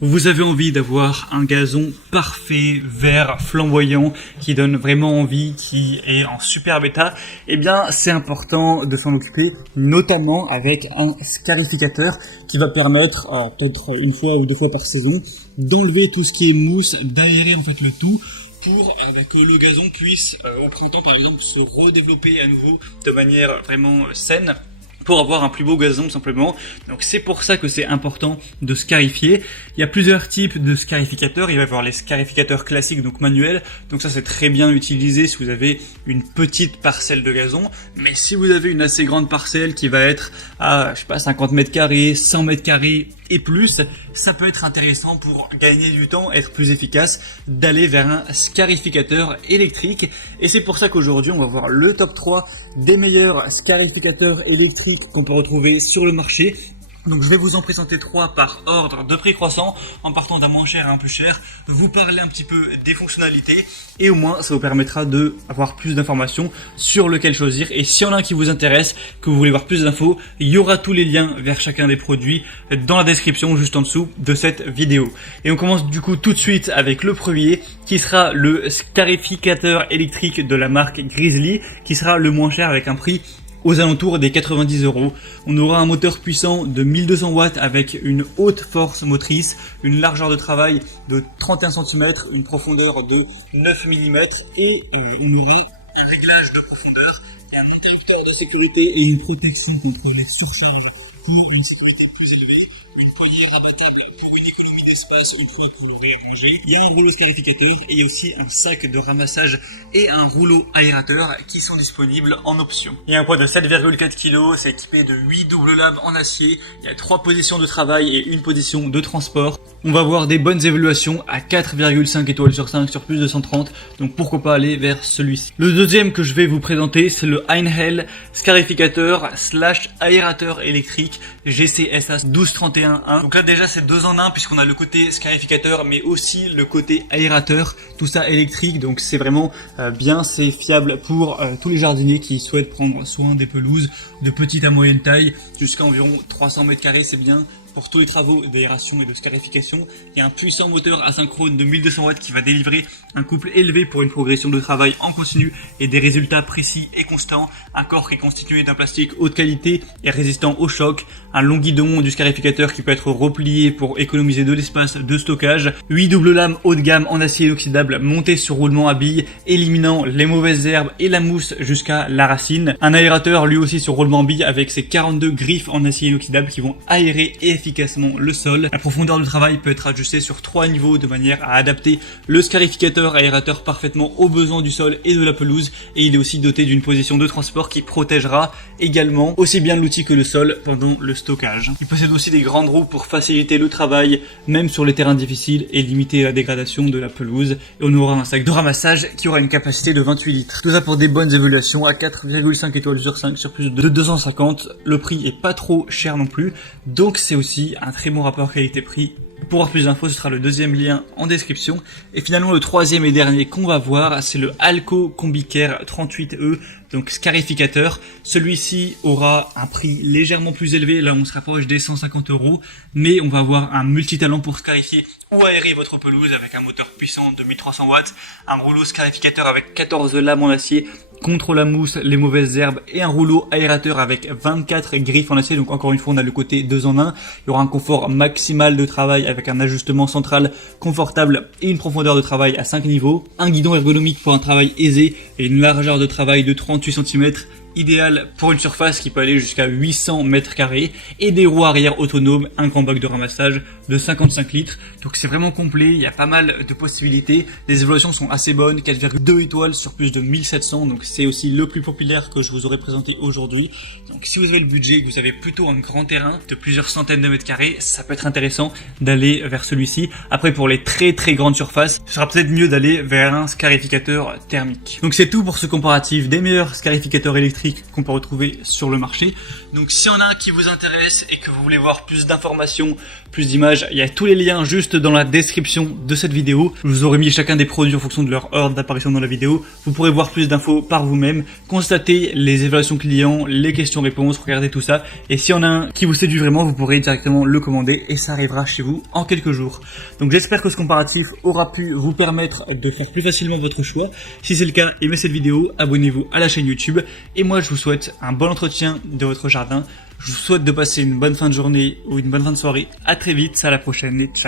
Vous avez envie d'avoir un gazon parfait, vert, flamboyant, qui donne vraiment envie, qui est en superbe état, eh bien c'est important de s'en occuper, notamment avec un scarificateur qui va permettre, peut-être une fois ou deux fois par saison, d'enlever tout ce qui est mousse, d'aérer en fait le tout, pour que le gazon puisse, au printemps par exemple, se redévelopper à nouveau de manière vraiment saine, pour avoir un plus beau gazon simplement. Donc c'est pour ça que c'est important de scarifier. Il y a plusieurs types de scarificateurs. Il va y avoir les scarificateurs classiques, donc manuels. Donc ça c'est très bien utilisé si vous avez une petite parcelle de gazon. Mais si vous avez une assez grande parcelle qui va être à, je sais pas, 50 mètres carrés, 100 mètres carrés et plus, ça peut être intéressant pour gagner du temps, être plus efficace, d'aller vers un scarificateur électrique. Et c'est pour ça qu'aujourd'hui, on va voir le top 3 des meilleurs scarificateurs électriques qu'on peut retrouver sur le marché. Donc je vais vous en présenter 3 par ordre de prix croissant, en partant d'un moins cher à un plus cher, vous parler un petit peu des fonctionnalités, et au moins ça vous permettra de avoir plus d'informations sur lequel choisir. Et s'il y en a un qui vous intéresse, que vous voulez voir plus d'infos, il y aura tous les liens vers chacun des produits dans la description juste en dessous de cette vidéo. Et on commence du coup tout de suite avec le premier, qui sera le scarificateur électrique de la marque Grizzly, qui sera le moins cher avec un prix aux alentours des 90 €. On aura un moteur puissant de 1200 watts avec une haute force motrice, une largeur de travail de 31 cm, une profondeur de 9 mm et on aura un réglage de profondeur, un interrupteur de sécurité et une protection contre les surcharges pour une sécurité plus élevée, une poignée rabattable pour une économie d'espace une fois que vous l'aurez rangé. Il y a un rouleau scarificateur et il y a aussi un sac de ramassage et un rouleau aérateur qui sont disponibles en option. Il y a un poids de 7,4 kg, c'est équipé de 8 doubles lames en acier, il y a 3 positions de travail et une position de transport. On va avoir des bonnes évaluations à 4,5 étoiles sur 5 sur plus de 130, donc pourquoi pas aller vers celui-ci. Le deuxième que je vais vous présenter, c'est le Einhell scarificateur / aérateur électrique GCSA 1231-1. Donc là déjà c'est 2 en 1 puisqu'on a le côté scarificateur mais aussi le côté aérateur, tout ça électrique, donc c'est vraiment bien, c'est fiable pour tous les jardiniers qui souhaitent prendre soin des pelouses de petite à moyenne taille jusqu'à environ 300 mètres carrés, c'est bien. Pour tous les travaux d'aération et de scarification, il y a un puissant moteur asynchrone de 1200 watts qui va délivrer un couple élevé pour une progression de travail en continu et des résultats précis et constants. Un corps qui est constitué d'un plastique haute qualité et résistant au choc. Un long guidon du scarificateur qui peut être replié pour économiser de l'espace de stockage. 8 doubles lames haut de gamme en acier inoxydable montées sur roulement à billes, éliminant les mauvaises herbes et la mousse jusqu'à la racine. Un aérateur lui aussi sur roulement à billes avec ses 42 griffes en acier inoxydable qui vont aérer et efficacement le sol. La profondeur de travail peut être ajustée sur 3 niveaux de manière à adapter le scarificateur aérateur parfaitement aux besoins du sol et de la pelouse, et il est aussi doté d'une position de transport qui protégera également aussi bien l'outil que le sol pendant le stockage. Il possède aussi des grandes roues pour faciliter le travail même sur les terrains difficiles et limiter la dégradation de la pelouse, et on aura un sac de ramassage qui aura une capacité de 28 litres. Tout ça pour des bonnes évaluations à 4,5 étoiles sur 5 sur plus de 250. Le prix est pas trop cher non plus, donc c'est aussi un très bon rapport qualité-prix. Pour avoir plus d'infos, ce sera le deuxième lien en description. Et finalement, le troisième et dernier qu'on va voir, c'est le Alco Combicare 38E, donc scarificateur. Celui-ci aura un prix légèrement plus élevé, là on se rapproche des 150 €, mais on va avoir un multitalent pour scarifier ou aérer votre pelouse avec un moteur puissant de 1300 watts, un rouleau scarificateur avec 14 lames en acier contre la mousse, les mauvaises herbes, et un rouleau aérateur avec 24 griffes en acier. Donc encore une fois, on a le côté 2 en 1. Il y aura un confort maximal de travail avec un ajustement central confortable et une profondeur de travail à 5 niveaux, un guidon ergonomique pour un travail aisé et une largeur de travail de 38 cm, idéal pour une surface qui peut aller jusqu'à 800 mètres carrés, et des roues arrière autonomes, un grand bac de ramassage de 55 litres. Donc c'est vraiment complet, il y a pas mal de possibilités. Les évaluations sont assez bonnes, 4,2 étoiles sur plus de 1700, donc c'est aussi le plus populaire que je vous aurais présenté aujourd'hui. Donc si vous avez le budget, que vous avez plutôt un grand terrain de plusieurs centaines de mètres carrés, ça peut être intéressant d'aller vers celui-ci. Après, pour les très grandes surfaces, ce sera peut-être mieux d'aller vers un scarificateur thermique. Donc c'est tout pour ce comparatif des meilleurs scarificateurs électriques électriques qu'on peut retrouver sur le marché. Donc s'il y en a un qui vous intéresse et que vous voulez voir plus d'informations, plus d'images, il y a tous les liens juste dans la description de cette vidéo. Je vous aurai mis chacun des produits en fonction de leur ordre d'apparition dans la vidéo. Vous pourrez voir plus d'infos par vous-même, constater les évaluations clients, les questions-réponses, regarder tout ça. Et s'il y en a un qui vous séduit vraiment, vous pourrez directement le commander et ça arrivera chez vous en quelques jours. Donc j'espère que ce comparatif aura pu vous permettre de faire plus facilement votre choix. Si c'est le cas, aimez cette vidéo, abonnez-vous à la chaîne YouTube. Et moi je vous souhaite un bon entretien de votre jardin. Je vous souhaite de passer une bonne fin de journée ou une bonne fin de soirée. À très vite, à la prochaine et ciao.